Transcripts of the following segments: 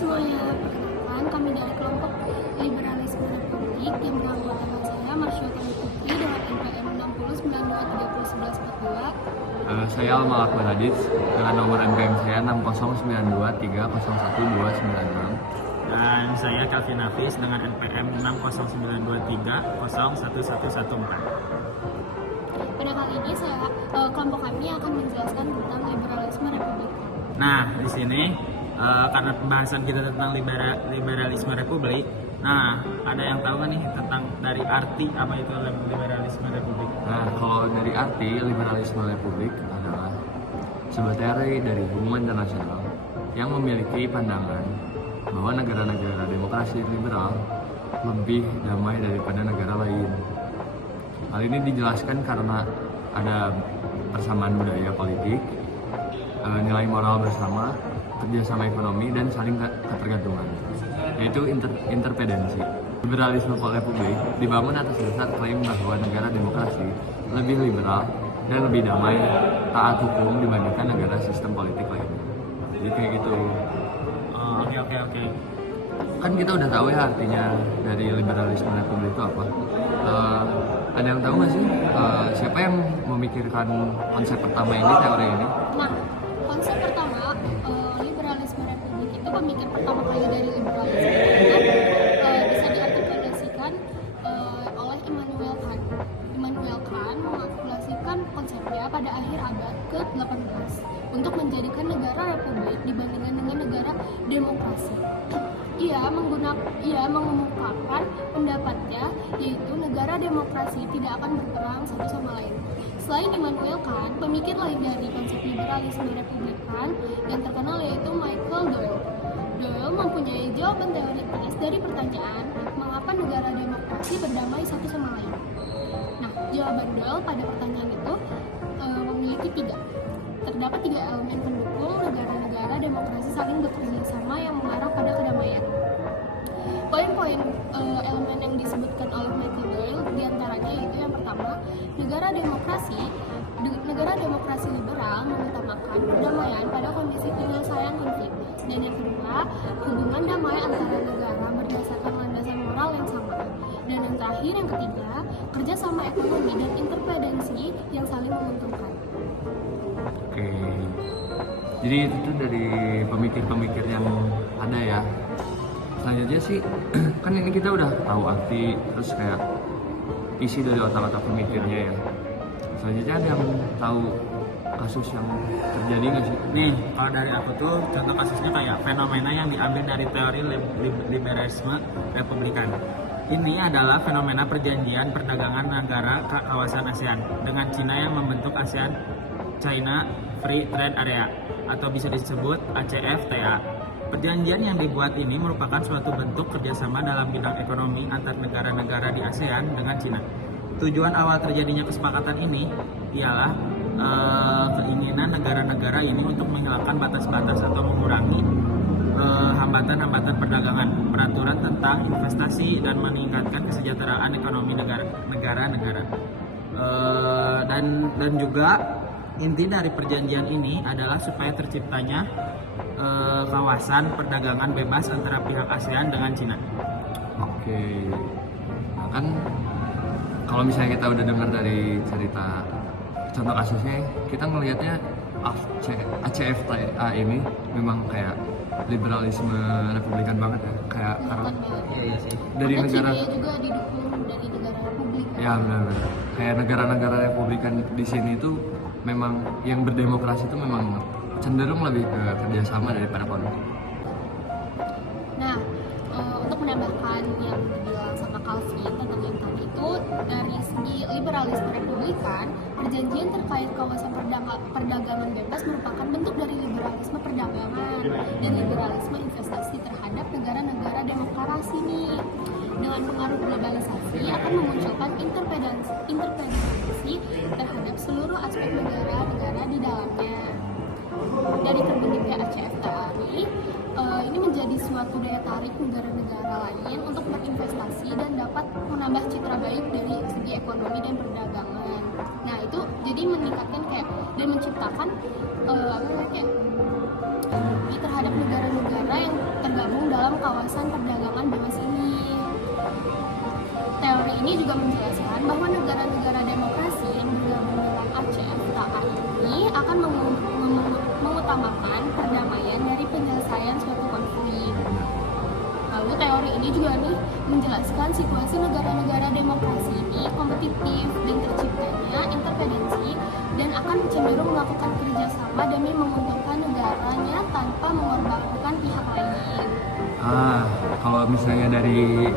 semuanya, perkenalkan kami dari kelompok Liberalisme Republik yang beranggotakan saya Marsyota Putri dengan NPM 6092301142. Saya Alma Akbar Hadis dengan nomor NPM saya 60923011296. Dan saya Calvin Hafiz dengan NPM 60923011114. Pada kali ini kelompok kami akan menjelaskan tentang liberalisme republik. Nah, di sini karena pembahasan kita tentang liberalisme republik, nah ada yang tahu nggak nih tentang dari arti apa itu liberalisme republik? Nah, kalau dari arti liberalisme republik adalah sebuah teori dari hubungan internasional yang memiliki pandangan bahwa negara-negara demokrasi liberal lebih damai daripada negara lain. Hal ini dijelaskan karena ada persamaan budaya politik, nilai moral bersama, kerjasama ekonomi, dan saling ketergantungan, yaitu interdependensi. Liberalisme republik dibangun atas dasar klaim bahwa negara demokrasi lebih liberal dan lebih damai, taat hukum dibandingkan negara sistem politik lainnya. Jadi kayak gitu. Oke. Kan kita udah tahu ya artinya dari liberalisme republik itu apa. Ada yang tahu nggak sih siapa yang memikirkan konsep pertama ini, teori ini? Nah, konsep pertama liberalisme republik itu pemikir pertama kali dari liberalisme bisa diartikulasikan oleh Immanuel Kant. Immanuel Kant mengartikulasikan konsepnya pada akhir abad ke-18 untuk menjadikan negara republik dibandingkan dengan negara demokrasi. Ia mengemukakan pendapatnya, yaitu negara demokrasi tidak akan berperang satu sama lain. Selain Immanuel Kant, pemikir lain dari konsep liberalisme republikan yang terkenal yaitu Michael Doyle. Doyle mempunyai jawaban teoritis dari pertanyaan mengapa negara demokrasi berdamai satu sama lain. Nah, jawaban Doyle pada pertanyaan itu memiliki terdapat tiga elemen pendukung negara-negara demokrasi saling bekerja sama yang mengarah pada kedamaian. Poin-poin elemen yang disebutkan oleh Michael Doyle diantaranya yaitu yang pertama, negara demokrasi liberal mengutamakan perdamaian pada kondisi penyelesaian konflik, dan yang kedua, hubungan damai antara negara berdasarkan landasan moral yang sama, dan yang terakhir, yang ketiga, kerjasama ekonomi dan interdependensi yang saling menguntungkan. Oke. Jadi itu dari pemikir-pemikir yang ada ya. Selanjutnya sih, kan ini kita udah tahu arti, terus kayak isi dari otak-otak pemikirnya ya. Selanjutnya ada yang tahu kasus yang terjadi nggak sih? Nih, kalau dari aku tuh contoh kasusnya kayak fenomena yang diambil dari teori liberalisme republikan. Ini adalah fenomena perjanjian perdagangan negara kawasan ASEAN dengan Cina yang membentuk ASEAN China Free Trade Area atau bisa disebut ACFTA. Perjanjian yang dibuat ini merupakan suatu bentuk kerjasama dalam bidang ekonomi antar negara-negara di ASEAN dengan Cina. Tujuan awal terjadinya kesepakatan ini ialah keinginan negara-negara ini untuk menghilangkan batas-batas atau mengurangi hambatan-hambatan perdagangan, peraturan tentang investasi, dan meningkatkan kesejahteraan ekonomi negara-negara. Dan juga inti dari perjanjian ini adalah supaya terciptanya kawasan perdagangan bebas antara pihak ASEAN dengan Cina. Oke. Nah kan kalau misalnya kita udah dengar dari cerita contoh kasusnya, kita ngelihatnya ACFTA ini memang kayak liberalisme republikan banget ya, kayak karena Iya sih. dari Karena negara China juga didukung dari negara republik. ya benar-benar kayak negara-negara republikan di sini tuh memang yang berdemokrasi itu memang cenderung lebih ke kerjasama daripada konflik. Nah, untuk menambahkan yang dibilang sama Calvin tentang yang tadi itu, dari segi liberalisme republikan, perjanjian terkait kawasan perdagangan bebas merupakan bentuk dari liberalisme perdagangan dan liberalisme investasi terhadap negara-negara demokrasi nih. Dengan pengaruh globalisasi akan memunculkan interdependensi terhadap seluruh aspek negara-negara di dalamnya. Dari terbentuknya ACFTA ini menjadi suatu daya tarik negara-negara lain untuk berinvestasi dan dapat menambah citra baik dari segi ekonomi dan perdagangan. Nah itu jadi meningkatkan dan menciptakan terhadap negara-negara yang tergabung kawasan perdagangan bebas ini. Teori ini juga menjelaskan bahwa negara-negara demokrasi yang bergabung dalam ACFTA ini akan mengutamakan perdamaian dari penyelesaian suatu konflik. Lalu teori ini juga menjelaskan situasi negara-negara demokrasi ini kompetitif dan terciptanya intervensi dan akan cenderung melakukan kerjasama demi menguntungkan negaranya tanpa mengorbankan pihak lain. Kalau misalnya dari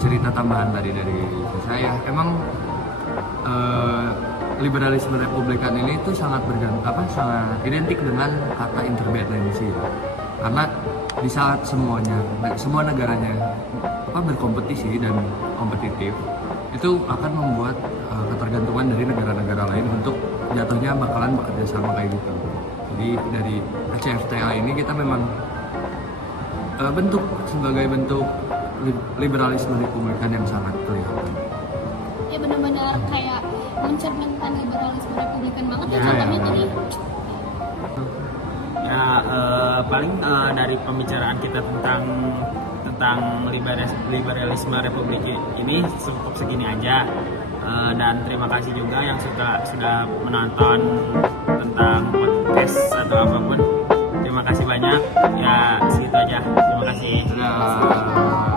cerita tambahan tadi dari saya, emang liberalisme republikan ini tuh sangat sangat identik dengan kata intervensi, karena di saat semua negaranya berkompetisi dan kompetitif, itu akan membuat ketergantungan dari negara-negara lain untuk jatuhnya bakalan bekerja sama kayak gitu. Jadi dari ACFTA ini kita memang sebagai bentuk liberalisme republikan yang sangat kelihatan. Ya benar-benar kayak mencerminkan liberalisme republikan banget ya, Ya, contohnya ya. tadi. Ya paling dari pembicaraan kita tentang liberalisme republik ini cukup segini aja. Dan terima kasih juga yang sudah menonton tentang podcast atau apapun. Terima kasih banyak. Ya segitu aja. Terima kasih. Dadah.